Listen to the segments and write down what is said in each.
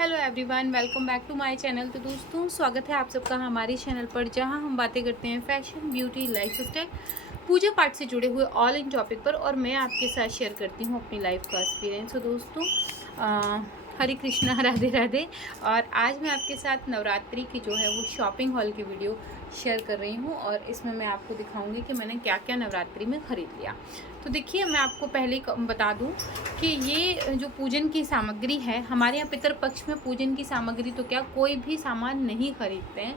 Hello everyone, welcome back to my channel. तो दोस्तों, स्वागत है आप सबका हमारे चैनल पर, जहां हम बातें करते हैं फैशन, ब्यूटी, लाइफस्टाइल, पूजा पाठ से जुड़े हुए ऑल इन टॉपिक पर। और मैं आपके साथ शेयर करती हूं अपनी लाइफ का एक्सपीरियंस। तो दोस्तों, हरे कृष्णा, राधे राधे। और आज मैं आपके साथ नवरात्रि की जो है वो शॉपिंग हॉल की वीडियो शेयर कर रही हूँ। और इसमें मैं आपको दिखाऊंगी कि मैंने क्या क्या नवरात्रि में ख़रीद लिया। तो देखिए, मैं आपको पहले ही बता दूं कि ये जो पूजन की सामग्री है, हमारे यहाँ पितर पक्ष में पूजन की सामग्री तो क्या कोई भी सामान नहीं खरीदते हैं।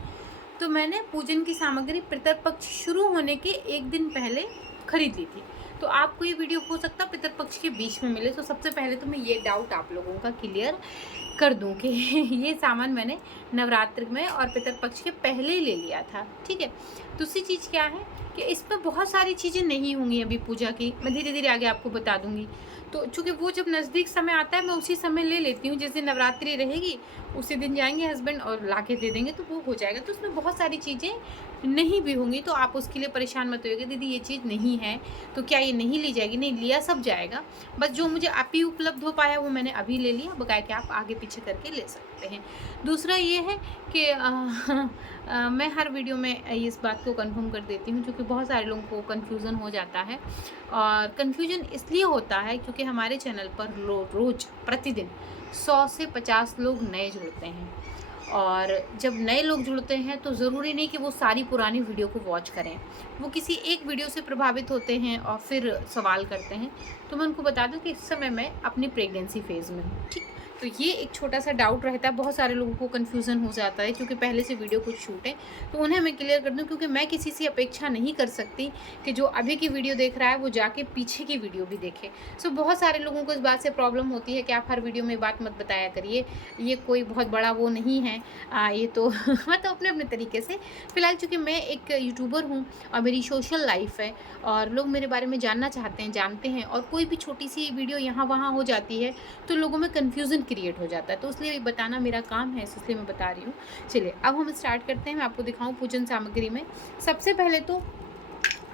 तो मैंने पूजन की सामग्री पितर पक्ष शुरू होने के एक दिन पहले खरीद ली थी। तो आपको ये वीडियो हो सकता है पितर पक्ष के बीच में मिले। तो सबसे पहले तो मैं ये डाउट आप लोगों का क्लियर कर दूं कि ये सामान मैंने नवरात्र में और पितर पक्ष के पहले ही ले लिया था। ठीक है। दूसरी चीज़ क्या है कि इसमें बहुत सारी चीज़ें नहीं होंगी अभी पूजा की, मैं धीरे धीरे आगे आपको बता दूंगी। तो चूँकि वो जब नज़दीक समय आता है मैं उसी समय ले लेती हूँ। जिस दिन नवरात्रि रहेगी उसी दिन जाएंगे हस्बैंड और ला के दे देंगे, तो वो हो जाएगा। तो उसमें बहुत सारी चीज़ें नहीं भी होंगी, तो आप उसके लिए परेशान मत होइएगा दीदी ये चीज़ नहीं है तो क्या ये नहीं ली जाएगी। नहीं, लिया सब जाएगा। बस जो मुझे अभी उपलब्ध हो पाया वो मैंने अभी ले लिया, बकाया कि आप आगे पीछे करके ले सकते हैं। दूसरा ये है कि मैं हर वीडियो में इस बात को कंफर्म कर देती हूँ, क्योंकि बहुत सारे लोगों को कन्फ्यूज़न हो जाता है। और कन्फ्यूजन इसलिए होता है क्योंकि हमारे चैनल पर रोज़ प्रतिदिन 100 से 50 लोग नए जुड़ते हैं। और जब नए लोग जुड़ते हैं तो ज़रूरी नहीं कि वो सारी पुरानी वीडियो को वॉच करें। वो किसी एक वीडियो से प्रभावित होते हैं और फिर सवाल करते हैं। तो मैं उनको बता दूं कि इस समय मैं अपनी प्रेगनेंसी फेज़ में हूँ। ठीक। तो ये एक छोटा सा डाउट रहता है, बहुत सारे लोगों को कन्फ्यूज़न हो जाता है क्योंकि पहले से वीडियो कुछ शूट है। तो उन्हें मैं क्लियर कर दूँ, क्योंकि मैं किसी से अपेक्षा नहीं कर सकती कि जो अभी की वीडियो देख रहा है वो जाके पीछे की वीडियो भी देखे। सो बहुत सारे लोगों को इस बात से प्रॉब्लम होती है कि आप हर वीडियो में बात मत बताया करिए, ये कोई बहुत बड़ा वो नहीं है। ये तो मतलब अपने अपने तरीके से। फ़िलहाल चूँकि मैं एक यूट्यूबर हूँ और मेरी सोशल लाइफ है और लोग मेरे बारे में जानना चाहते हैं, जानते हैं, और कोई भी छोटी सी वीडियो यहाँ वहाँ हो जाती है तो लोगों में कन्फ्यूज़न क्रिएट हो जाता है। तो इसलिए बताना मेरा काम है, इसलिए मैं बता रही हूँ। चलिए अब हम स्टार्ट करते हैं। मैं आपको दिखाऊँ पूजन सामग्री में। सबसे पहले तो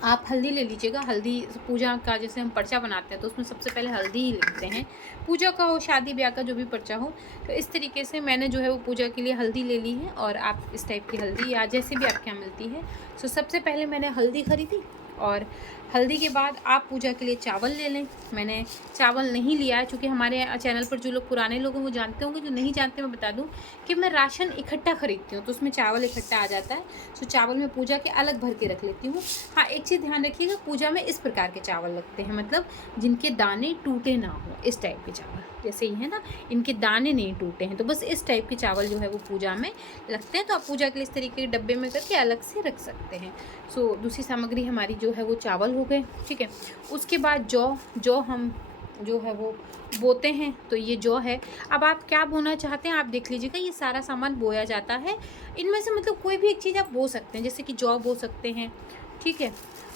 आप हल्दी ले लीजिएगा। हल्दी पूजा का जैसे हम पर्चा बनाते हैं तो उसमें सबसे पहले हल्दी ही लिखते हैं। पूजा का हो, शादी ब्याह का जो भी पर्चा हो। तो इस तरीके से मैंने जो है वो पूजा के लिए हल्दी ले ली है, और आप इस टाइप की हल्दी या जैसे भी आपके यहाँ मिलती है। तो सबसे पहले मैंने हल्दी खरीदी, और हल्दी के बाद आप पूजा के लिए चावल ले लें। मैंने चावल नहीं लिया है, चूँकि हमारे चैनल पर जो लोग पुराने लोग हैं वो जानते होंगे, जो नहीं जानते मैं बता दूं कि मैं राशन इकट्ठा खरीदती हूँ तो उसमें चावल इकट्ठा आ जाता है। तो चावल मैं पूजा के अलग भर के रख लेती हूँ। हाँ, एक चीज़ ध्यान रखिएगा, पूजा में इस प्रकार के चावल लगते हैं, मतलब जिनके दाने टूटे ना हो, इस टाइप के चावल। जैसे ही है ना, इनके दाने नहीं टूटे हैं, तो बस इस टाइप के चावल जो है वो पूजा में लगते हैं। तो आप पूजा के लिए इस तरीके के डब्बे में करके अलग से रख सकते हैं। सो दूसरी सामग्री हमारी जो है वो चावल हो गए। ठीक है। उसके बाद जौ हम जो है वो बोते हैं, तो ये जौ है। अब आप क्या बोना चाहते हैं आप देख लीजिएगा, ये सारा सामान बोया जाता है। इनमें से मतलब कोई भी एक चीज़ आप बो सकते हैं, जैसे कि जौ बो सकते हैं। ठीक है।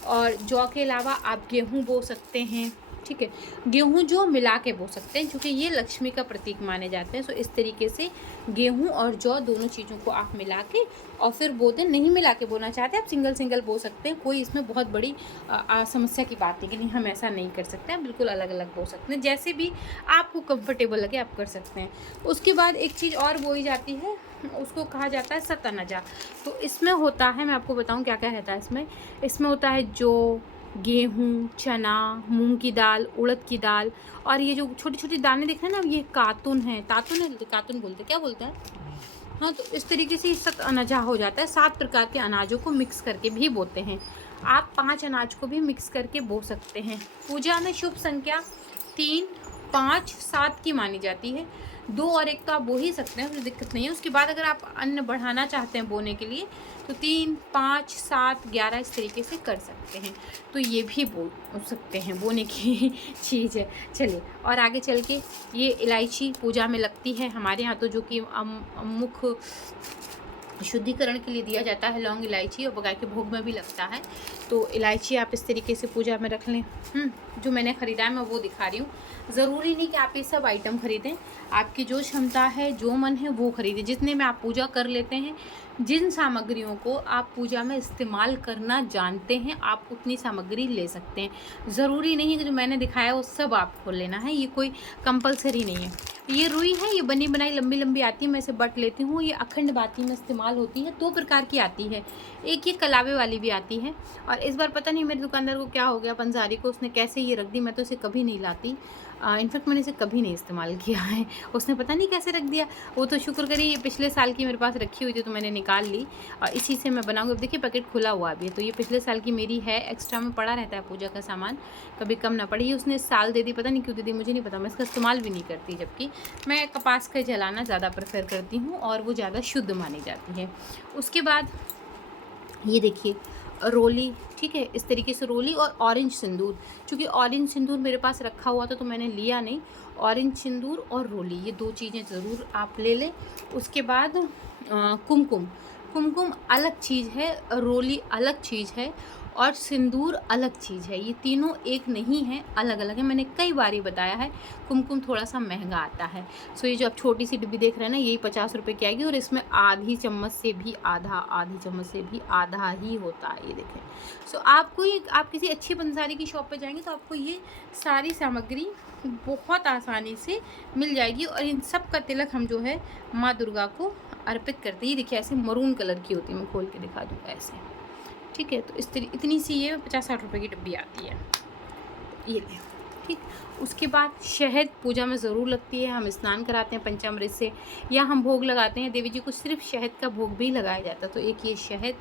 और जौ के अलावा आप गेहूँ बो सकते हैं। ठीक है। गेहूँ जो मिला के बो सकते हैं, क्योंकि ये लक्ष्मी का प्रतीक माने जाते हैं। सो इस तरीके से गेहूँ और जौ दोनों चीज़ों को आप मिला के और फिर बोते हैं। नहीं मिला के बोना चाहते आप सिंगल सिंगल बो सकते हैं, कोई इसमें बहुत बड़ी समस्या की बात नहीं कि नहीं हम ऐसा नहीं कर सकते हैं। बिल्कुल अलग अलग बो सकते हैं, जैसे भी आपको कंफर्टेबल लगे आप कर सकते हैं। उसके बाद एक चीज़ और बोई जाती है, उसको कहा जाता है सतनजा। तो इसमें होता है, मैं आपको बताऊँ क्या क्या रहता है इसमें। इसमें होता है जौ, गेहूँ, चना, मूंग की दाल, उड़द की दाल, और ये जो छोटी छोटी दाने दिख रहे हैं ना, ये कातुन है। तातुन है, कातुन बोलते, क्या बोलते हैं। हाँ, तो इस तरीके से सत अनाजा हो जाता है। 7 प्रकार के अनाजों को मिक्स करके भी बोते हैं। आप 5 अनाज को भी मिक्स करके बो सकते हैं। पूजा में शुभ संख्या 3, 5, 7 की मानी जाती है। 2 और 1 तो आप बो ही सकते हैं, कोई दिक्कत नहीं है। उसके बाद अगर आप अन्न बढ़ाना चाहते हैं बोने के लिए तो 3, 5, 7, 11 इस तरीके से कर सकते हैं। तो ये भी बो सकते हैं, बोने की चीज़ है। चलिए और आगे चल के, ये इलायची पूजा में लगती है हमारे यहाँ, तो जो कि मुख्य शुद्धिकरण के लिए दिया जाता है, लौंग इलायची, और बगाए के भोग में भी लगता है। तो इलायची आप इस तरीके से पूजा में रख लें। जो मैंने ख़रीदा है मैं वो दिखा रही हूँ। ज़रूरी नहीं कि आप ये सब आइटम ख़रीदें, आपकी जो क्षमता है, जो मन है वो ख़रीदें। जितने में आप पूजा कर लेते हैं, जिन सामग्रियों को आप पूजा में इस्तेमाल करना जानते हैं, आप उतनी सामग्री ले सकते हैं। ज़रूरी नहीं कि जो मैंने दिखाया वो सब आपको लेना है, ये कोई कंपलसरी नहीं है। ये रुई है, ये बनी बनाई लंबी लंबी आती है, मैं इसे बट लेती हूँ। ये अखंड बाती में इस्तेमाल होती है। 2 प्रकार की आती है, एक ये कलावे वाली भी आती है। और इस बार पता नहीं मेरे दुकानदार को क्या हो गया, पंसारी को, उसने कैसे ये रख दी। मैं तो इसे कभी नहीं लाती, इनफैक्ट मैंने इसे कभी नहीं इस्तेमाल किया है। उसने पता नहीं कैसे रख दिया। वो तो शुक्र करिए ये पिछले साल की मेरे पास रखी हुई थी तो मैंने निकाल ली, और इसी से मैं बनाऊँगी। अब देखिए पैकेट खुला हुआ अभी, तो ये पिछले साल की मेरी है, एक्स्ट्रा में पड़ा रहता है पूजा का सामान, कभी कम ना पड़े। ये उसने इस साल दे दी, पता नहीं क्यों दे दी, मुझे नहीं पता। मैं इसका इस्तेमाल भी नहीं करती, जबकि मैं कपास का जलाना ज़्यादा प्रेफर करती हूँ और वो ज़्यादा शुद्ध मानी जाती है। उसके बाद ये देखिए रोली, ठीक है, इस तरीके से रोली और ऑरेंज सिंदूर। क्योंकि ऑरेंज सिंदूर मेरे पास रखा हुआ था तो मैंने लिया नहीं। ऑरेंज सिंदूर और रोली, ये 2 चीज़ें ज़रूर आप ले लें। उसके बाद कुमकुम। कुमकुम अलग चीज़ है, रोली अलग चीज़ है, और सिंदूर अलग चीज़ है। ये तीनों एक नहीं है, अलग अलग है। मैंने कई बार ये बताया है, कुमकुम थोड़ा सा महंगा आता है। सो ये जो आप छोटी सी डिब्बी देख रहे हैं ना, यही 50 रुपये की आएगी, और इसमें आधी चम्मच से भी आधा ही होता है, ये देखें। सो आपको ये, आप किसी अच्छी पंसारी की शॉप पे जाएंगे तो आपको ये सारी सामग्री बहुत आसानी से मिल जाएगी। और इन सब का तिलक हम जो है माँ दुर्गा को अर्पित करते हैं। ये देखिए ऐसे मरून कलर की होती है, मैं खोल के दिखा दूँ ऐसे, ठीक है। तो इतनी सी ये 50-60 रुपये की डब्बी आती है, ये ले, ठीक। उसके बाद शहद पूजा में ज़रूर लगती है। हम स्नान कराते हैं पंचामृत से, या हम भोग लगाते हैं देवी जी को, सिर्फ शहद का भोग भी लगाया जाता है। तो एक ये शहद,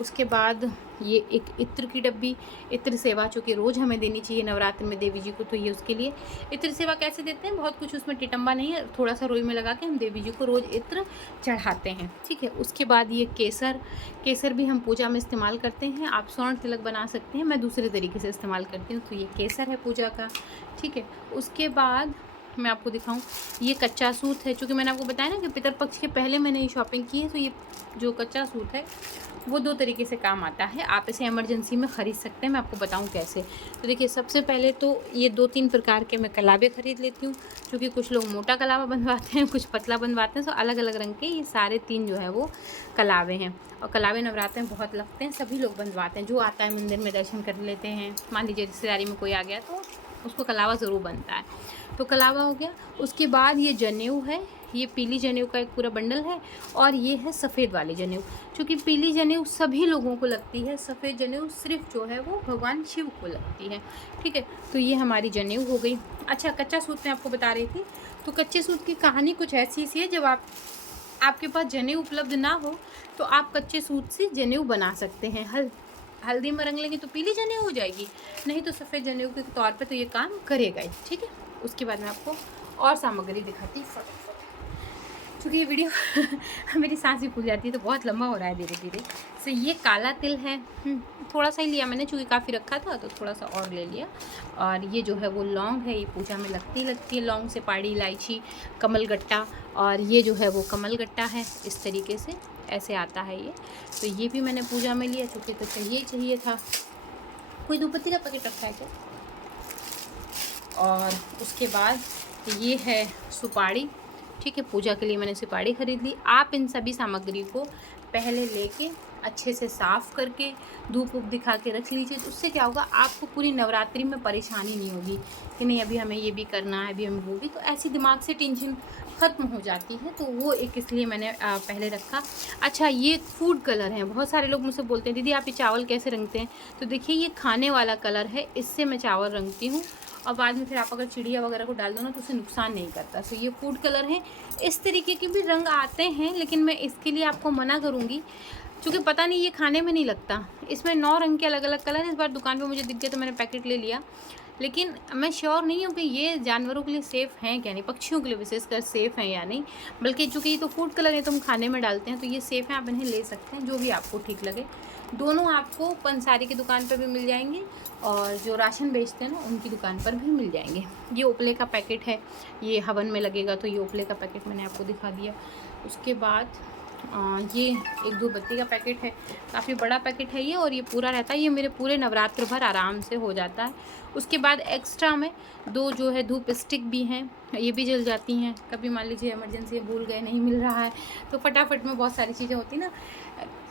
उसके बाद ये एक इत्र की डब्बी, इत्र सेवा चूँकि रोज़ हमें देनी चाहिए नवरात्र में देवी जी को, तो ये उसके लिए। इत्र सेवा कैसे देते हैं, बहुत कुछ उसमें टिटम्बा नहीं है, थोड़ा सा रुई में लगा के हम देवी जी को रोज़ इत्र चढ़ाते हैं, ठीक है। उसके बाद ये केसर, केसर भी हम पूजा में इस्तेमाल करते हैं। आप स्वर्ण तिलक बना सकते हैं, मैं दूसरे तरीके से इस्तेमाल करती हूँ। तो ये केसर है पूजा का, ठीक है। उसके बाद मैं आपको दिखाऊं, ये कच्चा सूत है। चूँकि मैंने आपको बताया ना कि पितरपक्ष के पहले मैंने ये शॉपिंग की है, तो ये जो कच्चा सूत है वो 2 तरीके से काम आता है। आप इसे इमरजेंसी में ख़रीद सकते हैं, मैं आपको बताऊं कैसे। तो देखिए सबसे पहले तो ये 2-3 प्रकार के मैं कलावे ख़रीद लेती हूँ, क्योंकि कुछ लोग मोटा कलावा बनवाते हैं, कुछ पतला बनवाते हैं। तो अलग अलग रंग के ये सारे 3 जो है वो कलावे हैं। और कलावे नवरात्र में बहुत लगते हैं, सभी लोग बनवाते हैं। जो आता है मंदिर में दर्शन कर लेते हैं, मान लीजिए रिश्तेदारी में कोई आ गया तो उसको कलावा ज़रूर बनता है, तो कलावा हो गया। उसके बाद ये जनेऊ है, ये पीली जनेऊ का एक पूरा बंडल है, और ये है सफ़ेद वाली जनेऊ। क्योंकि पीली जनेऊ सभी लोगों को लगती है, सफ़ेद जनेऊ सिर्फ जो है वो भगवान शिव को लगती है, ठीक है। तो ये हमारी जनेऊ हो गई। अच्छा, कच्चा सूत मैं आपको बता रही थी, तो कच्चे सूत की कहानी कुछ ऐसी सी है, जब आपके पास जनेऊ उपलब्ध ना हो तो आप कच्चे सूत से जनेऊ बना सकते हैं। हल्दी में रंग लेंगे तो पीली जनेऊ हो जाएगी, नहीं तो सफ़ेद जनेऊ के तौर पे तो ये काम करेगा ही, ठीक है। उसके बाद मैं आपको और सामग्री दिखाती फटाफट, क्योंकि ये वीडियो मेरी सांस भी फूल जाती है तो बहुत लंबा हो रहा है धीरे धीरे। तो ये काला तिल है, थोड़ा सा ही लिया मैंने, चूँकि काफ़ी रखा था तो थोड़ा सा और ले लिया। और ये जो है वो लौंग है, ये पूजा में लगती है लौंग से पाड़ी, इलायची, कमलगट्टा, और ये जो है वो कमलगट्टा है, इस तरीके से ऐसे आता है ये। तो ये भी मैंने पूजा में लिया, चूँकि तो चाहिए था। कोई धूपबत्ती का पैकेट रखा है क्या? और उसके बाद ये है सुपारी, ठीक है। पूजा के लिए मैंने सुपारी ख़रीद ली। आप इन सभी सामग्री को पहले लेके अच्छे से साफ़ करके धूप वूप दिखा के रख लीजिए। तो उससे क्या होगा, आपको पूरी नवरात्रि में परेशानी नहीं होगी कि नहीं अभी हमें ये भी करना है, अभी हमें वो भी। तो ऐसी दिमाग से टेंशन ख़त्म हो जाती है। तो वो एक इसलिए मैंने पहले रखा। अच्छा, ये फूड कलर है। बहुत सारे लोग मुझसे बोलते हैं दीदी आप ये चावल कैसे रंगते हैं, तो देखिए ये खाने वाला कलर है, इससे मैं चावल रंगती हूँ। और बाद में फिर आप अगर चिड़िया वगैरह को डाल दो ना तो उसे नुकसान नहीं करता। तो ये फूड कलर है। इस तरीके के भी रंग आते हैं, लेकिन मैं इसके लिए आपको मना करूँगी, क्योंकि पता नहीं ये खाने में नहीं लगता। इसमें 9 रंग के अलग अलग कलर। इस बार दुकान पे मुझे दिख गया तो मैंने पैकेट ले लिया, लेकिन मैं श्योर नहीं हूँ कि ये जानवरों के लिए सेफ़ हैं क्या नहीं, पक्षियों के लिए विशेषकर सेफ़ हैं या नहीं। बल्कि चूँकि ये तो फूड कलर है तो हम खाने में डालते हैं, तो ये सेफ़ है, आप इन्हें ले सकते हैं, जो भी आपको ठीक लगे। दोनों आपको पंसारी की दुकान पर भी मिल जाएंगे और जो राशन बेचते हैं ना उनकी दुकान पर भी मिल जाएंगे। ये उपले का पैकेट है, ये हवन में लगेगा, तो ये उपले का पैकेट मैंने आपको दिखा दिया। उसके बाद ये एक धूपबत्ती का पैकेट है, काफ़ी बड़ा पैकेट है ये, और ये पूरा रहता है। ये मेरे पूरे नवरात्र भर आराम से हो जाता है। उसके बाद एक्स्ट्रा में 2 जो है धूप स्टिक भी हैं, ये भी जल जाती हैं। कभी मान लीजिए इमरजेंसी भूल गए, नहीं मिल रहा है, तो फटाफट में बहुत सारी चीज़ें होती ना,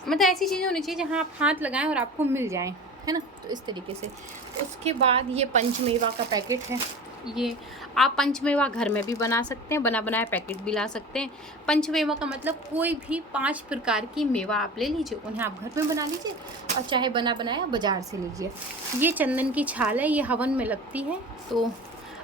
मतलब ऐसी चीज़ें होनी चाहिए जहाँ आप हाथ लगाएं और आपको मिल जाएं, है ना। तो इस तरीके से। उसके बाद ये पंचमेवा का पैकेट है, ये आप पंचमेवा घर में भी बना सकते हैं, बना बनाया पैकेट भी ला सकते हैं। पंचमेवा का मतलब कोई भी 5 प्रकार की मेवा आप ले लीजिए, उन्हें आप घर में बना लीजिए और चाहे बना बनाया बाज़ार से लीजिए। ये चंदन की छाल है, ये हवन में लगती है। तो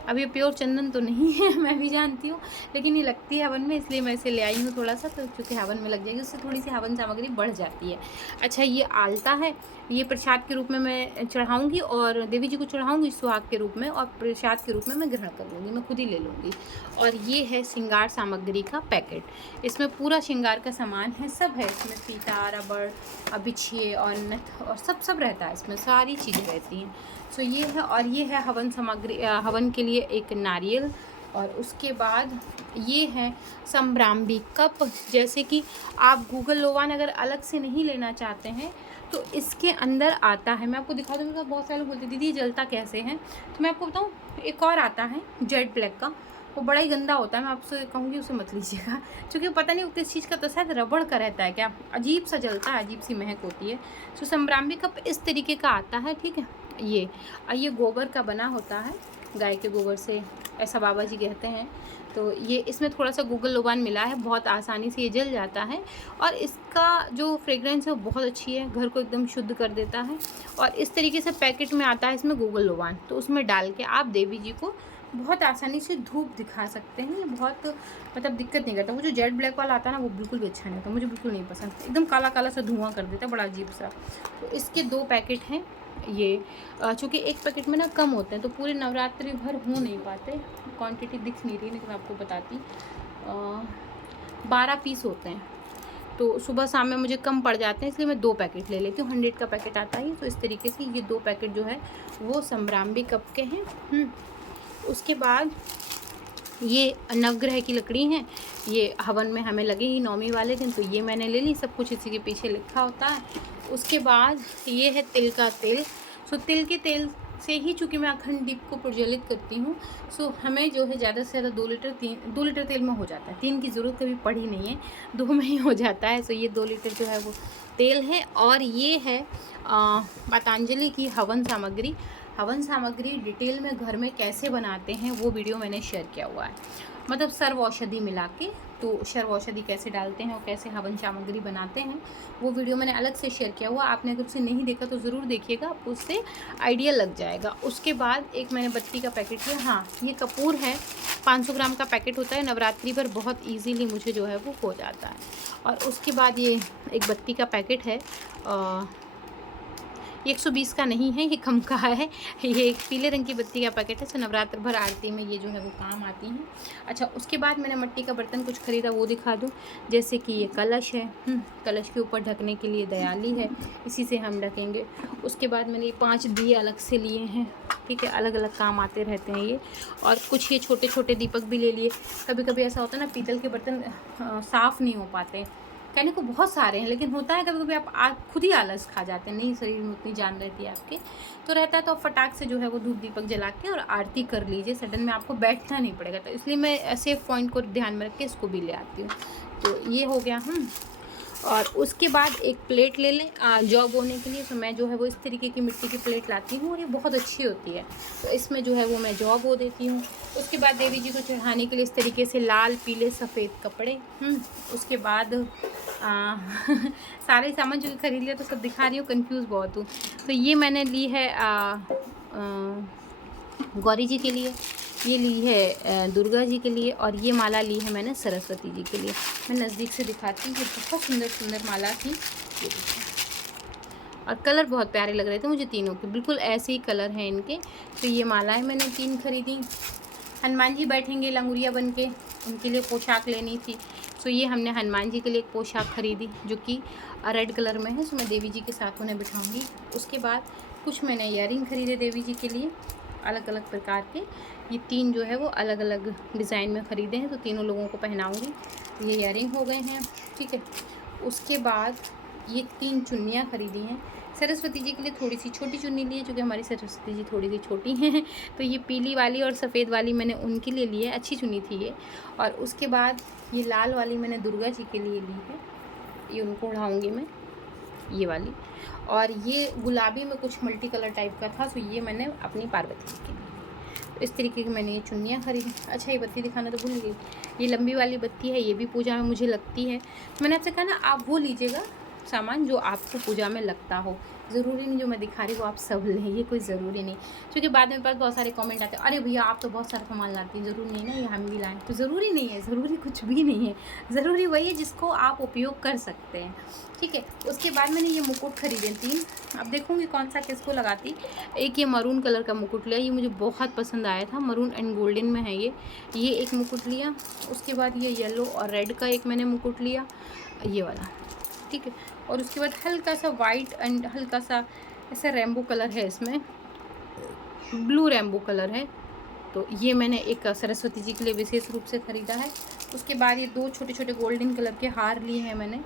अब ये प्योर चंदन तो नहीं है मैं भी जानती हूँ, लेकिन ये लगती है हवन में, इसलिए मैं इसे ले आई हूँ थोड़ा सा। तो क्योंकि हवन में लग जाएगी, उससे थोड़ी सी हवन सामग्री बढ़ जाती है। अच्छा, ये आलता है, ये प्रसाद के रूप में मैं चढ़ाऊँगी और देवी जी को चढ़ाऊँगी सुहाग के रूप में, और प्रसाद के रूप में मैं ग्रहण कर लूँगी, मैं खुद ही ले लूँगी। और ये है श्रृंगार सामग्री का पैकेट, इसमें पूरा श्रृंगार का सामान है, सब है इसमें, फीता, रबड़, बिछिए और नथ और सब रहता है इसमें, सारी चीज़ें रहती हैं। सो ये है। और ये है हवन सामग्री, हवन के लिए एक नारियल। और उसके बाद ये है सम्राम्बी कप। जैसे कि आप गूगल लोवान अगर अलग से नहीं लेना चाहते हैं तो इसके अंदर आता है, मैं आपको दिखा दूँ। मेरे को बहुत सारे लोग बोलते दीदी ये जलता कैसे है, तो मैं आपको बताऊँ, एक और आता है जेड ब्लैक का, वो बड़ा ही गंदा होता है, मैं आपसे कहूँगी उसे मत लीजिएगा, क्योंकि पता नहीं वो किस चीज़ का, तो शायद रबड़ का रहता है क्या, अजीब सा जलता है, अजीब सी महक होती है। सो सम्राम्बी कप इस तरीके का आता है, ठीक है। ये गोबर का बना होता है, गाय के गोबर से, ऐसा बाबा जी कहते हैं। तो ये इसमें थोड़ा सा गूगल लोबान मिला है, बहुत आसानी से ये जल जाता है। और इसका जो फ्रेगरेंस है वो बहुत अच्छी है, घर को एकदम शुद्ध कर देता है। और इस तरीके से पैकेट में आता है इसमें गूगल लोबान, तो उसमें डाल के आप देवी जी को बहुत आसानी से धूप दिखा सकते हैं। ये बहुत मतलब दिक्कत नहीं करता। वो जो जेड ब्लैक वाला आता है ना, वो बिल्कुल भी अच्छा नहीं होता, मुझे बिल्कुल नहीं पसंद, एकदम काला काला सा धुआं कर देता है, बड़ा अजीब सा। तो इसके 2 पैकेट हैं ये। चूँकि एक पैकेट में ना कम होते हैं, तो पूरे नवरात्रि भर हो नहीं पाते, क्वांटिटी दिख नहीं रही, लेकिन मैं आपको बताती, 12 पीस होते हैं, तो सुबह शाम में मुझे कम पड़ जाते हैं, इसलिए मैं 2 पैकेट ले लेती हूँ। 100 का पैकेट आता है, तो इस तरीके से ये 2 पैकेट जो है वो सम्राम्बी कप के हैं। उसके बाद ये नवग्रह की लकड़ी हैं, ये हवन में हमें लगेगी 9वीं वाले दिन, तो ये मैंने ले ली, सब कुछ इसी के पीछे लिखा होता है। उसके बाद ये है तिल का तेल। सो तिल के तेल से ही, चूँकि मैं अखंड दीप को प्रज्वलित करती हूँ, सो हमें जो है ज़्यादा से ज़्यादा 2 लीटर तेल में हो जाता है, 3 की ज़रूरत कभी पड़ी नहीं है, 2 में ही हो जाता है। सो ये 2 लीटर जो है वो तेल है। और ये है पतंजलि की हवन सामग्री। हवन सामग्री डिटेल में घर में कैसे बनाते हैं वो वीडियो मैंने शेयर किया हुआ है, मतलब सर्व औषधि मिला के, तो सर्व औषधि कैसे डालते हैं और कैसे हवन सामग्री बनाते हैं वो वीडियो मैंने अलग से शेयर किया हुआ। आपने अगर उसे नहीं देखा तो ज़रूर देखिएगा, आपको उससे आइडिया लग जाएगा। उसके बाद एक मैंने बत्ती का पैकेट लिया। हाँ, ये कपूर है, 500 ग्राम का पैकेट होता है, नवरात्रि पर बहुत ईजीली मुझे जो है वो हो जाता है। और उसके बाद ये एक बत्ती का पैकेट है, ये 120 का नहीं है, ये कम का है, ये एक पीले रंग की बत्ती का पैकेट है। सो नवरात्र भर आरती में ये जो है वो काम आती हैं। अच्छा, उसके बाद मैंने मिट्टी का बर्तन कुछ ख़रीदा, वो दिखा दूँ। जैसे कि ये कलश है, कलश के ऊपर ढकने के लिए दयाली है, इसी से हम ढकेंगे। उसके बाद मैंने ये 5 दिए अलग से लिए हैं, ठीक है, अलग अलग काम आते रहते हैं ये। और कुछ ये छोटे छोटे दीपक भी ले लिए। कभी कभी ऐसा होता है ना, पीतल के बर्तन साफ़ नहीं हो पाते, कहने को बहुत सारे हैं, लेकिन होता है कभी कभी आप खुद ही आलस खा जाते हैं, नहीं शरीर में उतनी जान रहती है आपके, तो रहता है तो आप फटाक से जो है वो धूप दीपक जला के और आरती कर लीजिए, सडन में आपको बैठना नहीं पड़ेगा। तो इसलिए मैं सेफ पॉइंट को ध्यान में रख के इसको भी ले आती हूँ। तो ये हो गया। और उसके बाद एक प्लेट ले लें जौ बोने के लिए। तो मैं जो है वो इस तरीके की मिट्टी की प्लेट लाती हूँ और ये बहुत अच्छी होती है, तो इसमें जो है वो मैं जौ बो देती हूँ। उसके बाद देवी जी को चढ़ाने के लिए इस तरीके से लाल पीले सफ़ेद कपड़े। उसके बाद सारे सामान जो खरीद लिया, तो सब दिखा रही हूँ, कंफ्यूज बहुत हूँ। तो ये मैंने ली है गौरी जी के लिए, ये ली है दुर्गा जी के लिए, और ये माला ली है मैंने सरस्वती जी के लिए। मैं नज़दीक से दिखाती हूँ, ये बहुत सुंदर सुंदर माला थी, ये देखिए, और कलर बहुत प्यारे लग रहे थे मुझे तीनों के, बिल्कुल ऐसे ही कलर हैं इनके। तो ये मालाएं मैंने 3 खरीदी। हनुमान जी बैठेंगे लंगुरिया बन के, उनके लिए पोशाक लेनी थी, तो ये हमने हनुमान जी के लिए एक पोशाक खरीदी जो कि रेड कलर में है, तो मैं देवी जी के साथ उन्हें बिठाऊंगी। उसके बाद कुछ मैंने इयररिंग खरीदे देवी जी के लिए, अलग अलग प्रकार के। ये 3 जो है वो अलग अलग डिज़ाइन में ख़रीदे हैं, तो तीनों लोगों को पहनाऊँगी। ये इयररिंग हो गए हैं, ठीक है। उसके बाद ये 3 चुन्नियाँ ख़रीदी हैं। सरस्वती जी के लिए थोड़ी सी छोटी चुन्नी ली है, क्योंकि हमारी सरस्वती जी थोड़ी सी छोटी हैं, तो ये पीली वाली और सफ़ेद वाली मैंने उनके लिए ली है, अच्छी चुन्नी थी ये। और उसके बाद ये लाल वाली मैंने दुर्गा जी के लिए ली है, ये उनको ओढ़ाऊँगी मैं, ये वाली। और ये गुलाबी में कुछ मल्टी कलर टाइप का था, तो ये मैंने अपनी पार्वती जी के लिए। तो इस तरीके की मैंने ये चुन्नियाँ खरीदी। अच्छा, ये बत्ती दिखाना तो भूल गई, ये लंबी वाली बत्ती है, ये भी पूजा में मुझे लगती है। मैंने आपसे कहा ना, आप वो लीजिएगा सामान जो आपको पूजा में लगता हो, ज़रूरी नहीं जो मैं दिखा रही हूँ वो आप सब लें, ये कोई ज़रूरी नहीं। क्योंकि बाद में पास बहुत सारे कमेंट आते हैं, अरे भैया आप तो बहुत सारा सामान लाती हैं, ज़रूरी नहीं ना ये हम भी लाएँ। तो ज़रूरी नहीं है, ज़रूरी कुछ भी नहीं है, ज़रूरी वही है जिसको आप उपयोग कर सकते हैं, ठीक है। उसके बाद मैंने ये मुकुट खरीदे 3। अब देखूँगी कौन सा किसको लगाती। एक ये मरून कलर का मुकुट लिया, ये मुझे बहुत पसंद आया था, मरून एंड गोल्डन में है ये एक मुकुट लिया। उसके बाद ये येलो और रेड का एक मैंने मुकुट लिया, ये वाला, ठीक है। और उसके बाद हल्का सा वाइट एंड हल्का सा ऐसा रेम्बो कलर है, इसमें ब्लू रेम्बो कलर है, तो ये मैंने एक सरस्वती जी के लिए विशेष रूप से ख़रीदा है। उसके बाद ये 2 छोटे छोटे गोल्डन कलर के हार लिए हैं मैंने,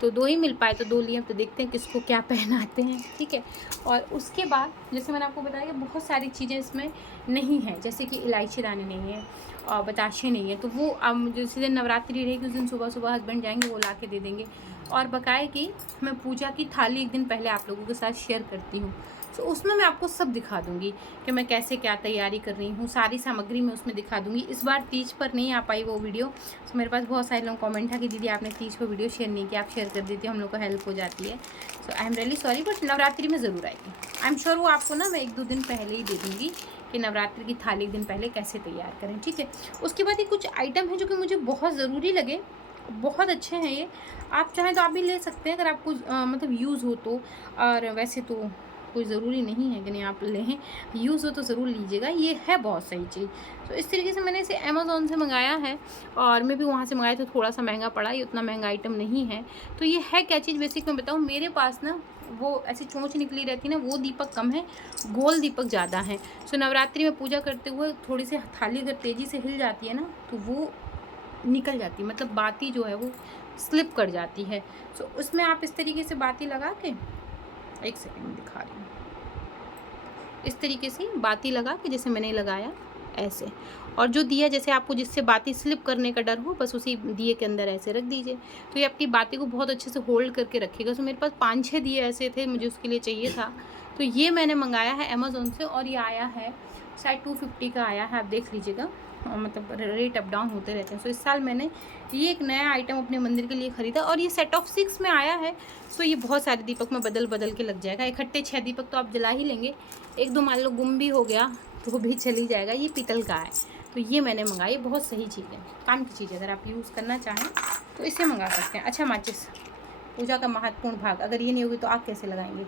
तो 2 ही मिल पाए तो 2 लिए, तो देखते हैं किसको क्या पहनाते हैं, ठीक है। और उसके बाद जैसे मैंने आपको बताया कि बहुत सारी चीज़ें इसमें नहीं हैं, जैसे कि इलायची दाने नहीं है और बताशे नहीं है, तो वो अब जिस दिन नवरात्रि रहेगी उस दिन सुबह सुबह हस्बैंड जाएंगे, वो ला के दे देंगे। और बकाए की मैं पूजा की थाली एक दिन पहले आप लोगों के साथ शेयर करती हूँ, तो उसमें मैं आपको सब दिखा दूँगी कि मैं कैसे क्या तैयारी कर रही हूँ, सारी सामग्री मैं उसमें दिखा दूँगी। इस बार तीज पर नहीं आ पाई वो वीडियो, तो मेरे पास बहुत सारे लोग कमेंट था कि दीदी आपने तीज पर वीडियो शेयर नहीं किया, आप शेयर कर देती हो, हम लोग को हेल्प हो जाती है। So I am really sorry, but Navratri में ज़रूर आएगी। आई एम श्योर वो आपको ना मैं 1-2 दिन पहले ही दे दूँगी कि नवरात्रि की थाली एक दिन पहले कैसे तैयार करें, ठीक है। उसके बाद ये कुछ आइटम है जो कि मुझे बहुत ज़रूरी लगे, बहुत अच्छे हैं ये, आप चाहें तो आप भी ले सकते हैं अगर आपको मतलब यूज़ हो तो। और वैसे तो कोई ज़रूरी नहीं है कि नहीं आप लें, यूज़ हो तो ज़रूर लीजिएगा, ये है बहुत सही चीज़। तो इस तरीके से मैंने इसे अमेज़ॉन से मंगाया है, और मैं भी वहाँ से मंगाया तो थोड़ा सा महंगा पड़ा, ये उतना महंगा आइटम नहीं है। तो ये है क्या चीज़, बेसिक मैं बताऊँ, मेरे पास ना वो ऐसी चोंच निकली रहती है ना, वो दीपक कम है, गोल दीपक ज़्यादा है। सो नवरात्रि में पूजा करते हुए थोड़ी सी थाली अगर तेज़ी से हिल जाती है ना, तो वो निकल जाती है, मतलब बाती जो है वो स्लिप कर जाती है। सो उसमें आप इस तरीके से बाती लगा के, एक सेकंड दिखा रही हूँ, इस तरीके से बाती लगा के जैसे मैंने लगाया ऐसे, और जो दिया जैसे आपको जिससे बाती स्लिप करने का डर हो, बस उसी दिए के अंदर ऐसे रख दीजिए, तो ये आपकी बाती को बहुत अच्छे से होल्ड करके रखेगा। तो मेरे पास 5-6 दिए ऐसे थे, मुझे उसके लिए चाहिए था, तो ये मैंने मंगाया है अमेज़ोन से, और ये आया है शायद 250 का आया है, आप देख लीजिएगा, मतलब रेट अप डाउन होते रहते हैं। सो इस साल मैंने ये एक नया आइटम अपने मंदिर के लिए ख़रीदा, और ये सेट ऑफ 6 में आया है। सो ये बहुत सारे दीपक में बदल बदल के लग जाएगा, इकट्ठे 6 दीपक तो आप जला ही लेंगे, 1-2 मान लो गुम भी हो गया तो वो भी चली जाएगा। ये पीतल का है, तो ये मैंने मंगाई, बहुत सही चीज़ है, काम की चीज़ है, अगर आप यूज़ करना चाहें तो इसे मंगा सकते हैं। अच्छा, माचिस पूजा का महत्वपूर्ण भाग, अगर ये नहीं होगी तो आग कैसे लगाएंगे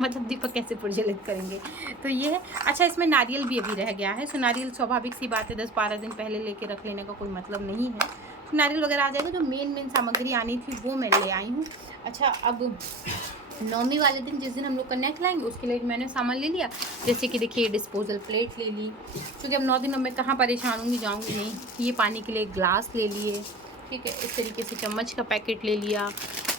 मतलब दीपक कैसे प्रज्वलित करेंगे, तो ये है। अच्छा, इसमें नारियल भी अभी रह गया है, सो नारियल स्वाभाविक सी बात है, 10-12 दिन पहले लेके रख लेने का कोई मतलब नहीं है, तो नारियल वगैरह आ जाएगा। जो मेन सामग्री आनी थी वो मैं ले आई हूँ। अच्छा, अब नवमी वाले दिन जिस दिन हम लोग कन्या खिलाएंगे उसके लिए मैंने सामान ले लिया, जैसे कि देखिए डिस्पोजल प्लेट ले ली, क्योंकि अब 9 दिनों में कहाँ परेशान होंगी, जाऊँगी नहीं। ये पानी के लिए ग्लास ले लिए, ठीक है। इस तरीके से चम्मच का पैकेट ले लिया,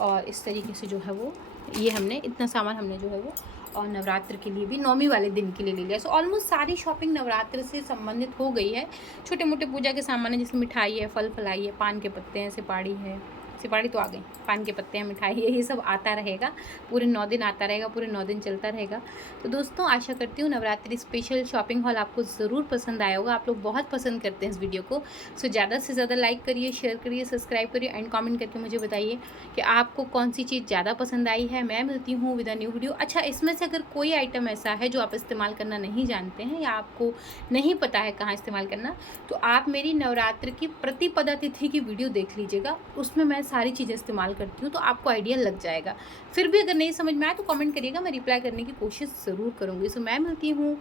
और इस तरीके से जो है वो ये हमने इतना सामान हमने जो है वो, और नवरात्र के लिए भी 9वीं वाले दिन के लिए ले लिया। सो ऑलमोस्ट सारी शॉपिंग नवरात्र से संबंधित हो गई है। छोटे मोटे पूजा के सामान है, जैसे मिठाई है, फल फलाई है, पान के पत्ते हैं, सिपाड़ी है, सिपाड़ी तो आ गई, पान के पत्ते हैं, मिठाई है, ये सब आता रहेगा, पूरे 9 दिन आता रहेगा, पूरे 9 दिन चलता रहेगा। तो दोस्तों, आशा करती हूँ नवरात्रि स्पेशल शॉपिंग हॉल आपको ज़रूर पसंद आया होगा। आप लोग बहुत पसंद करते हैं इस वीडियो को, सो ज़्यादा से ज़्यादा लाइक करिए, शेयर करिए, सब्सक्राइब करिए, एंड कमेंट करके मुझे बताइए कि आपको कौन सी चीज़ ज़्यादा पसंद आई है। मैं मिलती हूँ विद अ न्यू वीडियो। अच्छा, इसमें से अगर कोई आइटम ऐसा है जो आप इस्तेमाल करना नहीं जानते हैं, या आपको नहीं पता है कहाँ इस्तेमाल करना, तो आप मेरी नवरात्र की प्रतिपदा तिथि की वीडियो देख लीजिएगा, उसमें मैं सारी चीज़ें इस्तेमाल करती हूँ, तो आपको आइडिया लग जाएगा। फिर भी अगर नहीं समझ में आए तो कमेंट करिएगा, मैं रिप्लाई करने की कोशिश ज़रूर करूँगी। सो मैं मिलती हूँ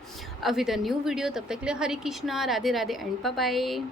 विद अ न्यू वीडियो, तब तक के लिए Hare Krishna, Radhe Radhe and bye bye.